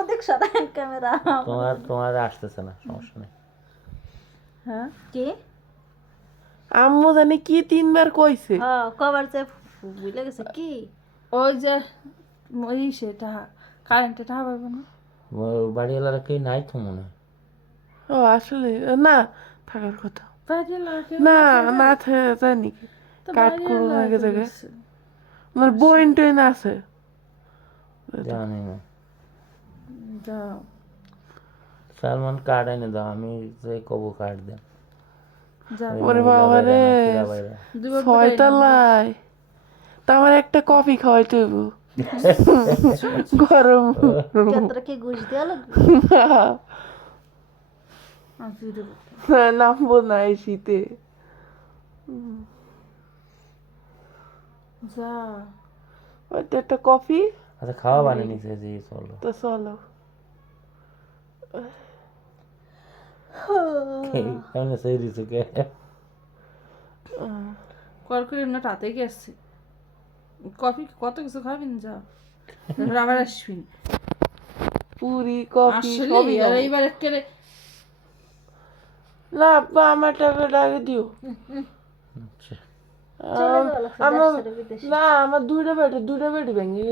ওদিক সরান ক্যামেরা। তোমার আসতেছে না, সমস্যা নেই। হ্যাঁ কি আম্মু জানি কি 3বার কইছে। কবার যে ভুলে গেছে কি ওই যে ওই সেটা কারেন্টে টাকা পাবো না। বাড়িওয়ালারা কেউ নাই তো মনে হয়। ও আসলে না থাকার কথা। বাড়িওয়ালারা কেউ না না না জানি কি তো কাট করো না বাড়িওয়ালারা আগে তো জায়গায় গেছে। আমার বইন টইন আছে। জানি না। যাও সালমান কার্ড এনে দাও, আমি যে কবু কার্ড দেন। যাও ওরে বাবা রে, দুবার 6 তলায় তা আমার একটা কফি খাওয়াইতে হইব গরম। কেতরা কি ঘুষ দেওয়া লাগবে? নামবো না এই শীতে। যা ওই তো একটা কফি। আচ্ছা খাওয়া বানিয়ে নিছে যে, চলো তো চলো। কেমন সেই দিছে কে? কল করে এমনি তাতে গেছে কফি কত কিছু খাবেন যা আবার আসবেন পুরি কফি আসলে সবই আর খাবো। এইবার একটা না আব্বা আমার টাকাটা আগে দিও। আচ্ছা চলে যাওয়া লাগছে আমার দেশ ছেড়ে বিদেশে। না আমার দুইটা বেডি ভেঙে